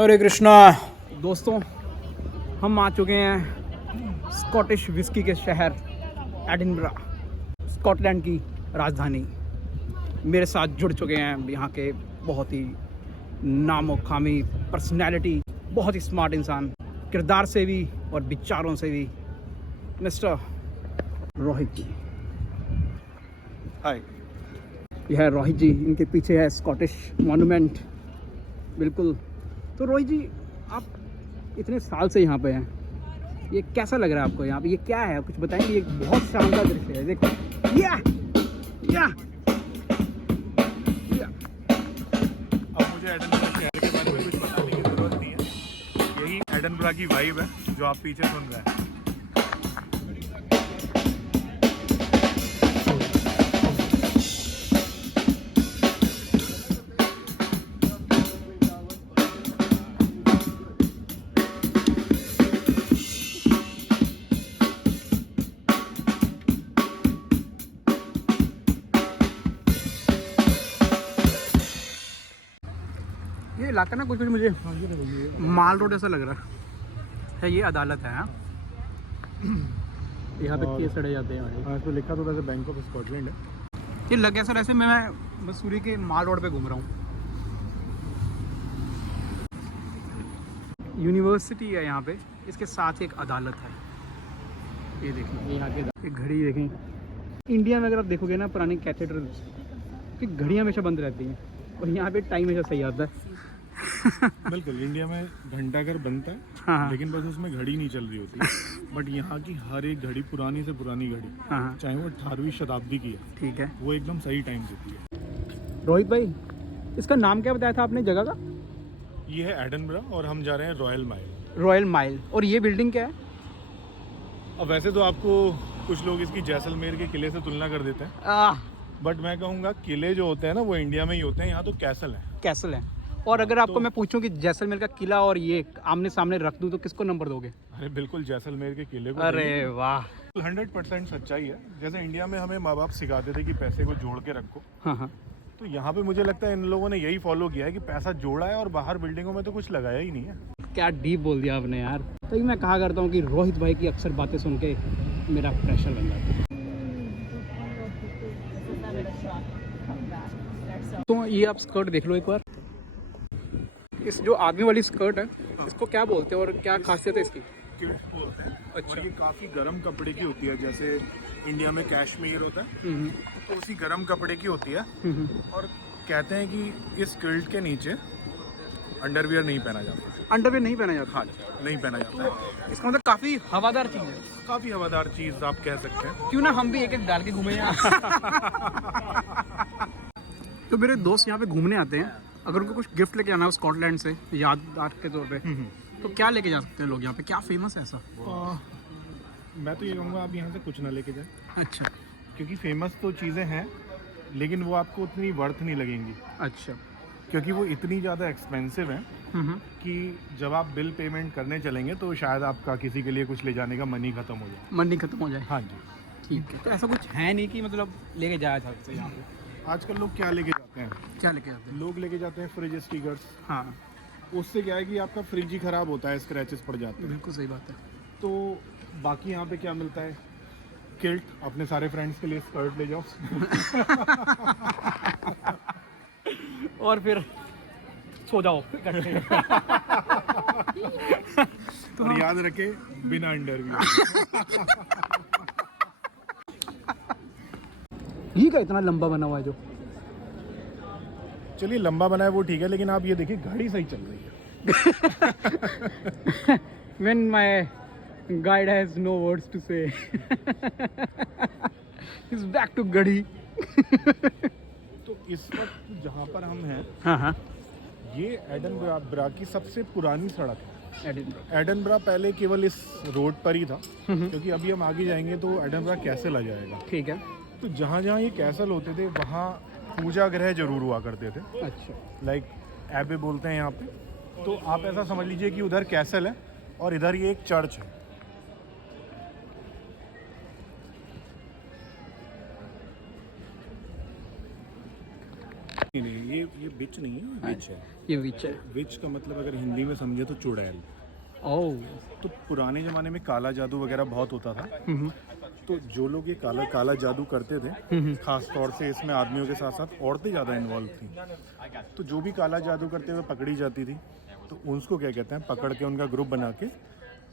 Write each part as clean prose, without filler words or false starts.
हरे कृष्णा दोस्तों, हम आ चुके हैं स्कॉटिश विस्की के शहर एडिनबरा, स्कॉटलैंड की राजधानी। मेरे साथ जुड़ चुके हैं यहाँ के बहुत ही नामो खामी पर्सनैलिटी, बहुत ही स्मार्ट इंसान, किरदार से भी और विचारों से भी, मिस्टर रोहित जी। हाय। यह है रोहित जी, इनके पीछे है स्कॉटिश मॉन्यूमेंट। बिल्कुल। तो रोहित जी, आप इतने साल से यहाँ पे हैं, ये कैसा लग रहा है आपको यहाँ पे? ये क्या है, कुछ बताएंगे? ये बहुत शानदार दृश्य है, देखो। या अब मुझे एडिनबरा शहर के बारे में कुछ बताने की ज़रूरत नहीं है। यही एडिनबरा की वाइब है जो आप पीछे सुन रहे हैं। ये इलाका ना कुछ मुझे माल रोड ऐसा लग रहा है। ये अदालत है, हाँ? यहाँ पे केस लड़े जाते हैं। हाँ, इस पर लिखा तो वैसे बैंक ऑफ स्कॉटलैंड है। ये लग ऐसा ऐसे मैं मसूरी के माल रोड पे घूम रहा हूँ। यूनिवर्सिटी है यहाँ पे, इसके साथ एक अदालत है। ये देखिए, यहाँ के एक घड़ी देखें। इंडिया में अगर आप देखोगे ना, पुरानी कैथेड्रल की घड़ियाँ हमेशा बंद रहती हैं, और यहाँ पे टाइम हमेशा सही आता है। बिल्कुल, इंडिया में घंटाघर बनता है, हाँ। लेकिन बस उसमें घड़ी नहीं चल रही होती। बट यहाँ की हर एक घड़ी पुरानी से पुरानी घड़ी, हाँ, चाहे वो 18वीं शताब्दी की है, ठीक है। वो एकदम सही टाइम देती है। रोहित भाई, इसका नाम क्या बताया था आपने जगह का? ये है एडिनबरा और हम जा रहे हैं रॉयल माइल। Royal mile. और ये बिल्डिंग क्या है? अब वैसे तो आपको कुछ लोग इसकी जैसलमेर के किले से तुलना कर देते हैं, बट मैं कहूँगा किले जो होते हैं ना वो इंडिया में ही होते हैं, यहाँ तो कैसल है। कैसल है। और अगर आपको मैं पूछूं कि जैसलमेर का किला और ये आमने सामने रख दूं तो किसको नंबर दोगे? अरे बिल्कुल, जैसलमेर के किले को। अरे वाह। 100% सच्चाई है। जैसे इंडिया में हमें माँ बाप सिखाते थे कि पैसे को जोड़ के रखो, हाँ हाँ। तो यहाँ पे मुझे लगता है इन लोगों ने यही फॉलो किया है कि पैसा जोड़ा है और बाहर बिल्डिंगों में तो कुछ लगाया ही नहीं है। क्या डीप बोल दिया आपने यार। तो मैं कहा करता हूँ कि रोहित भाई की अक्सर बातें सुन के मेरा प्रेशर बन जाता है। तो ये आप स्कर्ट देख लो एक बार। इस जो आदमी वाली स्कर्ट है, इसको क्या बोलते हैं और क्या खासियत है इसकी? किड्स बोलते हैं। अच्छा। और ये काफ़ी गर्म कपड़े की होती है, जैसे इंडिया में कैश्मीर होता है तो उसी गर्म कपड़े की होती है। और कहते हैं कि इस किल्ट के नीचे अंडरवियर नहीं पहना जाता। अंडरवेयर नहीं पहना जाता? हाँ, नहीं पहना जाता है। इसका मतलब काफ़ी हवादार चीज़ है। काफ़ी हवादार चीज़ आप कह सकते हैं। क्यों ना हम भी एक एक डाल के घूमे यहाँ। तो मेरे दोस्त यहाँ पे घूमने आते हैं, अगर उनको कुछ गिफ्ट लेके आना हो स्कॉटलैंड से यादगार के तौर पे, तो क्या लेके जा सकते हैं लोग यहाँ पे? क्या फेमस है ऐसा? मैं तो ये कहूँगा आप यहाँ से कुछ ना लेके जाए, अच्छा। क्योंकि फेमस तो चीज़ें हैं लेकिन वो आपको उतनी वर्थ नहीं लगेंगी, अच्छा। क्योंकि वो इतनी ज़्यादा एक्सपेंसिव हैं कि जब आप बिल पेमेंट करने चलेंगे तो शायद आपका किसी के लिए कुछ ले जाने का मन ही खत्म हो जाए। मन नहीं खत्म हो जाए। हाँ जी। ठीक है। तो ऐसा कुछ है नहीं कि मतलब लेके जाया जा सकता है यहाँ पे? आजकल लोग क्या लेके जाते हैं? क्या लेके आते हैं? लोग लेके जाते हैं फ्रिज स्टिकर्स। हाँ, उससे क्या है कि आपका फ्रिज ही ख़राब होता है, स्क्रैचेस पड़ जाते हैं। बिल्कुल सही बात है। तो बाकी यहाँ पे क्या मिलता है? किल्ट, अपने सारे फ्रेंड्स के लिए स्कर्ट ले जाओ। और फिर सो जाओ इकट्ठे। और याद रखे, बिना अंडरवियर। ठीक है, इतना लंबा बना हुआ है जो। चलिए, लंबा बना है वो ठीक है, लेकिन आप ये देखिए घड़ी सही चल रही है। When my guide has no words to say, he's back to गढ़ी। तो इस वक्त जहाँ पर हम हैं, हाँ हाँ। ये एडिनबरा की सबसे पुरानी सड़क है। एडिनबरा। एडिनबरा पहले केवल इस रोड पर ही था, क्योंकि अभी हम आगे जाएंगे तो एडिनबरा कैसल आ जाएगा। ठीक है। तो जहाँ जहाँ ये कैसल होते थे वहाँ पूजा ग्रह जरूर हुआ करते थे। अच्छा। लाइक एबे बोलते हैं यहाँ पे। तो आप ऐसा समझ लीजिए कि उधर कैसल है और इधर ये एक चर्च है। नहीं, ये बिच नहीं है, विच है। ये विच है। विच का मतलब अगर हिंदी में समझे तो चुड़ैल। ओह। तो पुराने ज़माने में काला जादू वगैरह बहुत होता था। तो जो लोग ये काला जादू करते थे, खास तौर से इसमें आदमियों के साथ साथ औरतें ज़्यादा इन्वॉल्व थी। तो जो भी काला जादू करते हुए पकड़ी जाती थी, तो उसको क्या कहते हैं, पकड़ के उनका ग्रुप बना के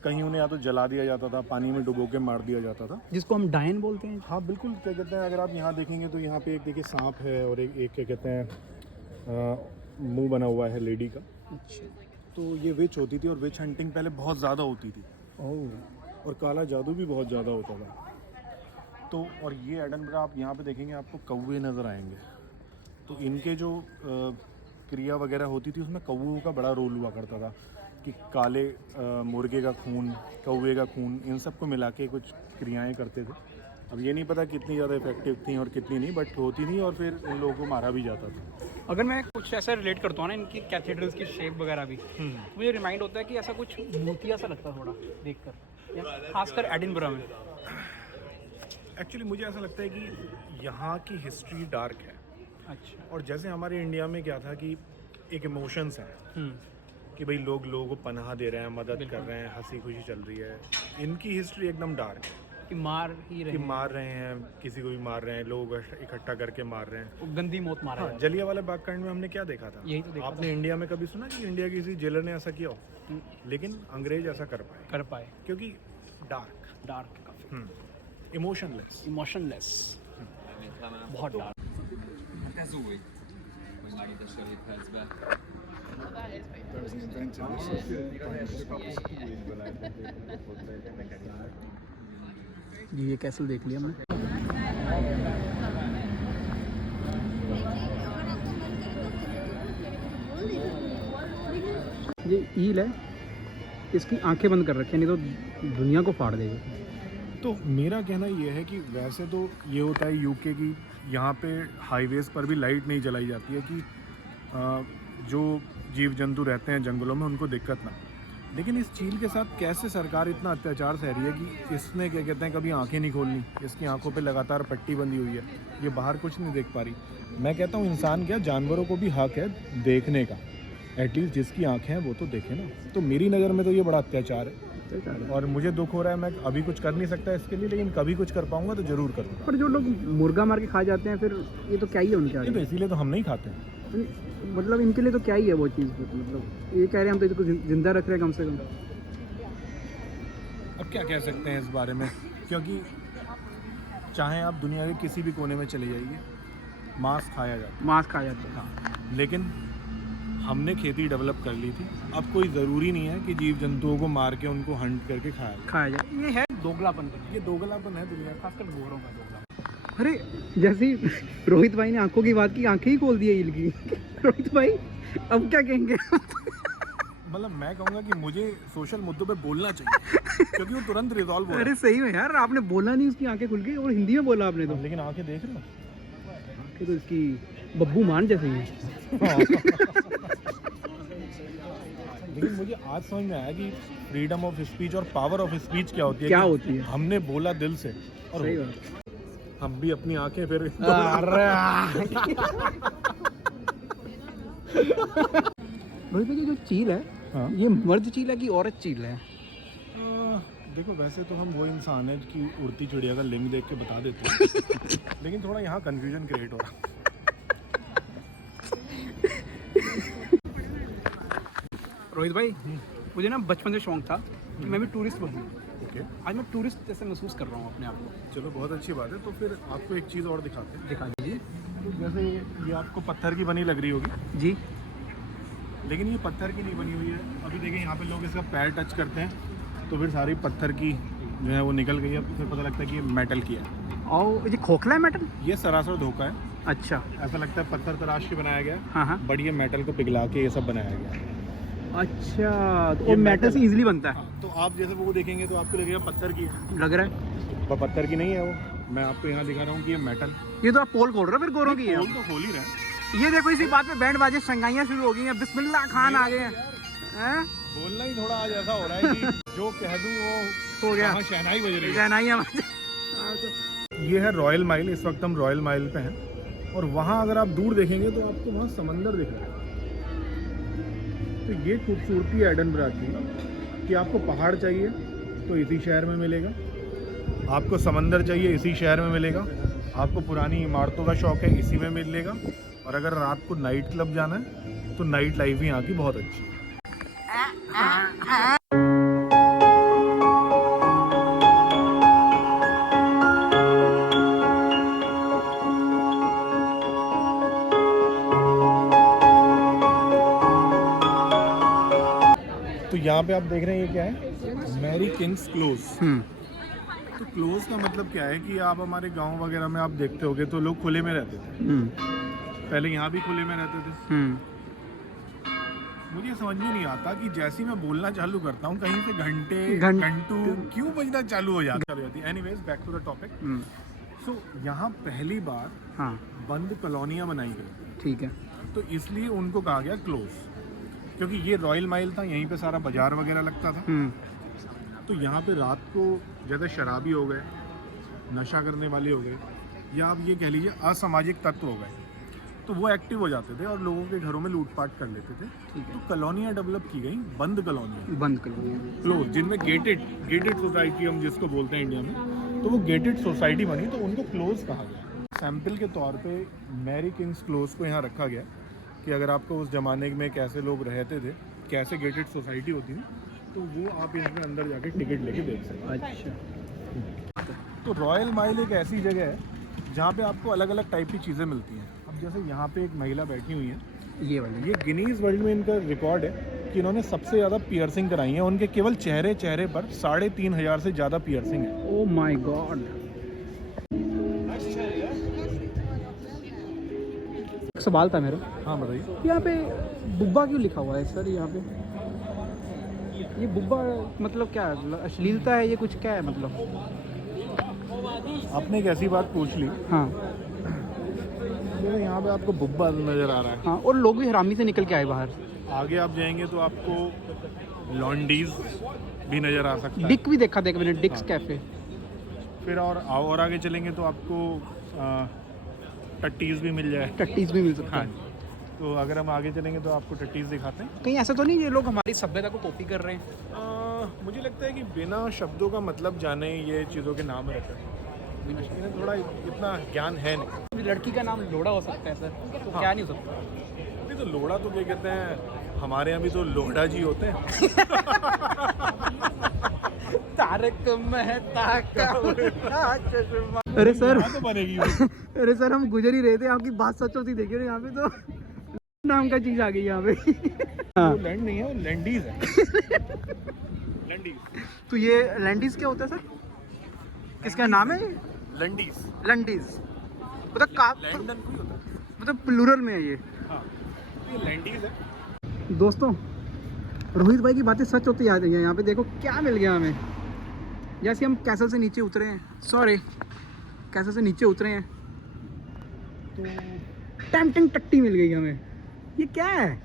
कहीं उन्हें या तो जला दिया जाता था, पानी में डुबो के मार दिया जाता था, जिसको हम डायन बोलते हैं। हाँ बिल्कुल। क्या कहते हैं, अगर आप यहाँ देखेंगे तो यहाँ पे एक देखिए सांप है और एक क्या कहते हैं मुंह बना हुआ है लेडी का। अच्छा। तो ये विच होती थी और विच हंटिंग पहले बहुत ज़्यादा होती थी ओह। और काला जादू भी बहुत ज़्यादा होता था। तो और ये एडनबरा आप यहाँ पे देखेंगे आपको कौवे नज़र आएंगे। तो इनके जो क्रिया वगैरह होती थी उसमें कौवों का बड़ा रोल हुआ करता था कि काले मुर्गे का खून, कौवे का खून, इन सब को मिला के कुछ क्रियाएं करते थे। अब ये नहीं पता कितनी ज़्यादा इफेक्टिव थी और कितनी नहीं, बट होती थी और फिर इन लोगों को मारा भी जाता था। अगर मैं कुछ ऐसा रिलेट करता हूँ ना, इनकी कैथेड्रल्स की शेप वगैरह भी, तो मुझे रिमाइंड होता है कि ऐसा कुछ मोतिया सा लगता है थोड़ा देखकर, खासकर एडिनबरा में। एक्चुअली मुझे ऐसा लगता है कि यहाँ की हिस्ट्री डार्क है। अच्छा। और जैसे हमारे इंडिया में क्या था कि एक इमोशंस है कि भाई लोगों को पनाह दे रहे हैं, मदद कर रहे हैं, हंसी खुशी चल रही है। इनकी हिस्ट्री एकदम डार्क है कि मार ही रहे कि मार रहे हैं, किसी को भी मार रहे हैं, लोग इकट्ठा करके मार रहे हैं। हैं, गंदी मौत मारा है। जलियांवाला बाग कांड में हमने क्या देखा था? यही तो देखा आपने इंडिया में कभी सुना कि इंडिया के किसी जेलर ने ऐसा किया हो? लेकिन अंग्रेज ऐसा कर पाए क्योंकि डार्क काफी, इमोशनलेस। इमोशनलेस, बहुत dark. Das ruhig. Wenn man das schon die Pfalzberg. जी, ये कैसल देख लिया हमने। ये ईल है, इसकी आंखें बंद कर रखी है, नहीं तो दुनिया को फाड़ देगी। तो मेरा कहना ये है कि वैसे तो ये होता है यूके की, यहाँ पे हाईवेज़ पर भी लाइट नहीं जलाई जाती है कि जो जीव जंतु रहते हैं जंगलों में उनको दिक्कत ना। लेकिन इस चील के साथ कैसे सरकार इतना अत्याचार सह रही है कि इसने क्या कहते हैं कभी आंखें नहीं खोलनी, इसकी आंखों पे लगातार पट्टी बंधी हुई है, ये बाहर कुछ नहीं देख पा रही। मैं कहता हूँ इंसान क्या, जानवरों को भी हक है देखने का, एटलीस्ट जिसकी आंखें हैं वो तो देखे ना। तो मेरी नज़र में तो ये बड़ा अत्याचार है और मुझे दुख हो रहा है। मैं अभी कुछ कर नहीं सकता इसके लिए, लेकिन कभी कुछ कर पाऊंगा तो ज़रूर करूँगा। पर जो लोग मुर्गा मार के खा जाते हैं, फिर ये तो क्या ही है उनके आगे? तो इसीलिए तो हम नहीं खाते हैं। मतलब इनके लिए तो क्या ही है वो चीज़? मतलब ये कह रहे हैं हम तो इसको जिंदा रख रहे हैं कम से कम। अब क्या कह सकते हैं इस बारे में, क्योंकि चाहे आप दुनिया के किसी भी कोने में चले जाइए, मांस खाया जाता है। लेकिन हमने खेती डेवलप कर ली थी, अब कोई ज़रूरी नहीं है कि जीव जंतुओं को मार के उनको हंट करके खाया जाए। ये है दोगलापन। ये दोगलापन है दुनिया, खासकर गोरों का दोगलापन। अरे जैसे रोहित भाई ने आंखों की बात की, आंखें ही खोल दी है ईल की। रोहित भाई अब क्या कहेंगे? मतलब मैं कहूँगा कि मुझे सोशल मुद्दों पे बोलना चाहिए क्योंकि वो तुरंत रिजॉल्व हो। अरे सही में यार, आपने बोला नहीं, उसकी आंखें खुल गई और हिंदी में बोला आपने तो। लेकिन आंखें देख रहे हो, आंखें तो इसकी बब्बू मान जैसे ही है। लेकिन मुझे आज समझ में आया कि फ्रीडम ऑफ स्पीच और पावर ऑफ स्पीच क्या होती है। क्या होती है? हमने बोला दिल से और सही बात। हम भी अपनी आंखें फिर रोहित भाई, जो चील है, हाँ? ये मर्द चील है कि औरत चील है? देखो वैसे तो हम वो इंसान है कि उड़ती चिड़िया का लिंग देख के बता देते हैं लेकिन थोड़ा यहाँ कंफ्यूजन क्रिएट हो रहा। रोहित भाई, मुझे ना बचपन से शौक था कि मैं भी टूरिस्ट बनूँ। ओके, आज मैं टूरिस्ट जैसे महसूस कर रहा हूँ अपने आप को। चलो बहुत अच्छी बात है। तो फिर आपको एक चीज़ और दिखाते हैं। दिखा दीजिए। तो जैसे ये आपको पत्थर की बनी लग रही होगी, जी। लेकिन ये पत्थर की नहीं बनी हुई है। अभी देखिए यहाँ पे लोग इसका पैर टच करते हैं तो फिर सारी पत्थर की जो है वो निकल गई है, फिर पता लगता है कि ये मेटल की है। और ये खोखला है मेटल? ये सरासर धोखा है। अच्छा। ऐसा लगता है पत्थर तराश के बनाया गया, हाँ हाँ। बट ये मेटल को पिघला के ये सब बनाया गया। अच्छा, तो ये मेटल से इजीली बनता है। हाँ, तो आप जैसे वो देखेंगे तो आपको लगेगा पत्थर की है, लग रहा है। पर पत्थर की नहीं है वो। मैं आपको यहाँ दिखा रहा हूँ कि ये मेटल। ये तो आप पोल खोल रहे हो फिर गोरों की है। पोल तो खोल ही रहे हैं। ये देखो, इसी बात पे बैंड बाजे शंगाइयाँ शुरू हो गई हैं। बिस्मिल्लाह खान आ गए हैं। बोलना ही थोड़ा आज ऐसा हो रहा है कि जो कह दूँ वो हो गया। वहाँ शहनाई बज रही है। शहनाइयाँ बज। ये है रॉयल माइल। इस वक्त हम रॉयल माइल पे हैं और वहाँ अगर आप दूर देखेंगे तो आपको वहाँ समंदर दिखेगा। तो ये खूबसूरती है एडनबरा की कि आपको पहाड़ चाहिए तो इसी शहर में मिलेगा, आपको समंदर चाहिए इसी शहर में मिलेगा, आपको पुरानी इमारतों का शौक है इसी में मिलेगा, और अगर रात को नाइट क्लब जाना है तो नाइट लाइफ भी यहाँ की बहुत अच्छी है। तो यहाँ पे आप देख रहे हैं ये क्या है, मैरी किंग्स क्लोज। तो क्लोज का मतलब क्या है कि आप हमारे गांव वगैरह में आप देखते होगे तो लोग खुले में रहते थे, पहले यहाँ भी खुले में रहते थे। मुझे समझ में नहीं आता कि जैसे ही मैं बोलना चालू करता हूँ कहीं से घंटू क्यों बजना चालू हो जाती है। Anyways back to the topic. So यहाँ पहली बार बंद कॉलोनियाँ बनाई गई, ठीक है, तो इसलिए उनको कहा गया क्लोज, क्योंकि ये रॉयल माइल था, यहीं पे सारा बाजार वगैरह लगता था। तो यहाँ पे रात को जैसे शराबी हो गए, नशा करने वाले हो गए, या आप ये कह लीजिए असामाजिक तत्व हो गए, तो वो एक्टिव हो जाते थे और लोगों के घरों में लूटपाट कर लेते थे। तो कॉलोनियाँ डेवलप की गई, बंद कॉलोनियाँ क्लोज, जिनमें गेटेड सोसाइटी हम जिसको बोलते हैं इंडिया में, तो वो गेटेड सोसाइटी बनी तो उनको क्लोज कहा गया। सैंपल के तौर पे मैरी किंग्स क्लोज को यहाँ रखा गया कि अगर आपको उस ज़माने में कैसे लोग रहते थे, कैसे गेटेड सोसाइटी होती है, तो वो आप इसमें अंदर जाके टिकट लेके देख सकते हैं। अच्छा। तो रॉयल माइल एक ऐसी जगह है जहाँ पे आपको अलग अलग टाइप की चीज़ें मिलती हैं। अब जैसे यहाँ पे एक महिला बैठी हुई है, ये गिनीज वर्ल्ड में इनका रिकॉर्ड है कि इन्होंने सबसे ज़्यादा पियर्सिंग कराई है। उनके केवल चेहरे पर 3,500 से ज़्यादा पियर्सिंग है। Oh my God. सवाल था मेरा। हाँ बताइए। यहाँ पे बुब्बा क्यों लिखा हुआ है सर? यहाँ पे ये बुब्बा मतलब क्या है? अश्लीलता है ये, कुछ क्या है मतलब? आपने एक ऐसी बात पूछ ली। हाँ। यहाँ पे आपको बुब्बा नज़र आ रहा है। हाँ, और लोग भी हरामी से निकल के आए बाहर। आगे आप जाएंगे तो आपको लॉन्डीज भी नज़र आ सकता है। डिक भी देखा था मैंने, डिक्स कैफे। फिर और आगे चलेंगे तो आपको टट्टीज भी मिल जाए। टट्टीज भी मिल सकता है। तो अगर हम आगे चलेंगे तो आपको टट्टीज दिखाते हैं। कहीं ऐसा तो नहीं ये लोग हमारी सभ्यता को कॉपी कर रहे हैं? मुझे लगता है कि बिना शब्दों का मतलब जाने ये चीज़ों के नाम रखते हैं। इन्हें थोड़ा इतना ज्ञान है नहीं। लड़की का नाम लोड़ा हो सकता है सर, तो क्या नहीं हो सकता? अभी तो लोड़ा तो क्या कहते हैं, हमारे यहाँ भी तो लोढ़ा जी होते हैं। तारक मेहता का चश्मा। अरे सर तो बनेगी। अरे सर, हम गुजर ही रहे थे, आपकी बात सच होती देखिए यहाँ पे तो नाम का चीज आ गई यहाँ पे। हाँ। वो लैंड नहीं है, वो लैंडीज है। लैंडीज। तो ये लैंडीज क्या होता है सर? किसका नाम है? लैंडीज। लैंडीज मतलब लैंडन कोई होता है, मतलब प्लूरल में है ये। हाँ, ये लैंडीज है। दोस्तों, रोहित भाई की बातें सच होती आ रही है। यहाँ पे देखो क्या मिल गया हमें। जैसे हम कैसल से नीचे उतरे हैं, कैसल से नीचे उतरे हैं तो टेम्पटिंग टट्टी मिल गई हमें। ये क्या है?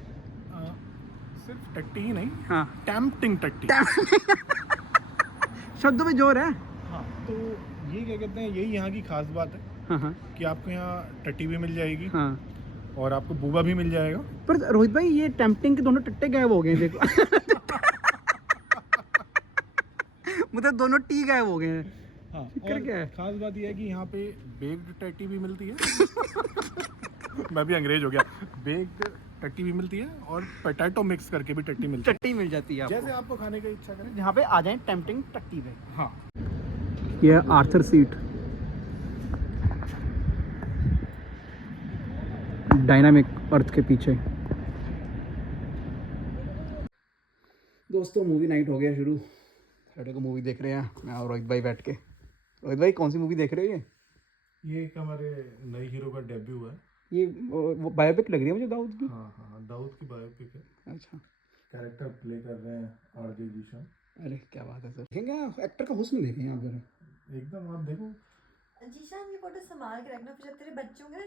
सिर्फ टट्टी ही नहीं, हाँ, टेम्पटिंग टट्टी। शब्दों में जोर है। हाँ, तो ये क्या कहते हैं, यही यहाँ की खास बात है। हाँ हाँ कि आपको यहाँ टट्टी भी मिल जाएगी, हाँ, और आपको बूबा भी मिल जाएगा। पर रोहित भाई ये टेम्पटिंग के दोनों टट्टे गायब हो गए देखो। मतलब दोनों टी गायब हो गए हैं। हाँ, और क्या है? खास बात यह है कि यहाँ पे बेक्ड टट्टी भी मिलती है। मैं भी अंग्रेज हो गया। बेक्ड टट्टी भी मिलती है और पोटैटो मिक्स करके भी टट्टी मिलती है। टट्टी मिल जाती है जैसे आपको खाने की इच्छा करें। यहाँ पे आ जाए टेम्पटिंग टट्टी पे। हाँ, ये है आर्थर सीट, डायनामिक अर्थ के पीछे। दोस्तों, मूवी नाइट हो गया शुरू। सैटरडे को मूवी देख रहे हैं मैं और रोहित भाई बैठ के। रोहित भाई कौन सी मूवी देख रहे हो? ये एक हमारे नए हीरो का डेब्यू है। ये वो बायोपिक लग रही है मुझे दाऊद की। हाँ हाँ, दाऊद की बायोपिक है। अच्छा, कैरेक्टर प्ले कर रहे हैं आरजे जीशान। अरे क्या बात है सर। देखेंगे एक्टर का हुस्न देखें यहाँ पर। एकदम, आप देखो। जीशान, ये फोटो संभाल के रखना, फिर जब तेरे बच्चे होंगे ना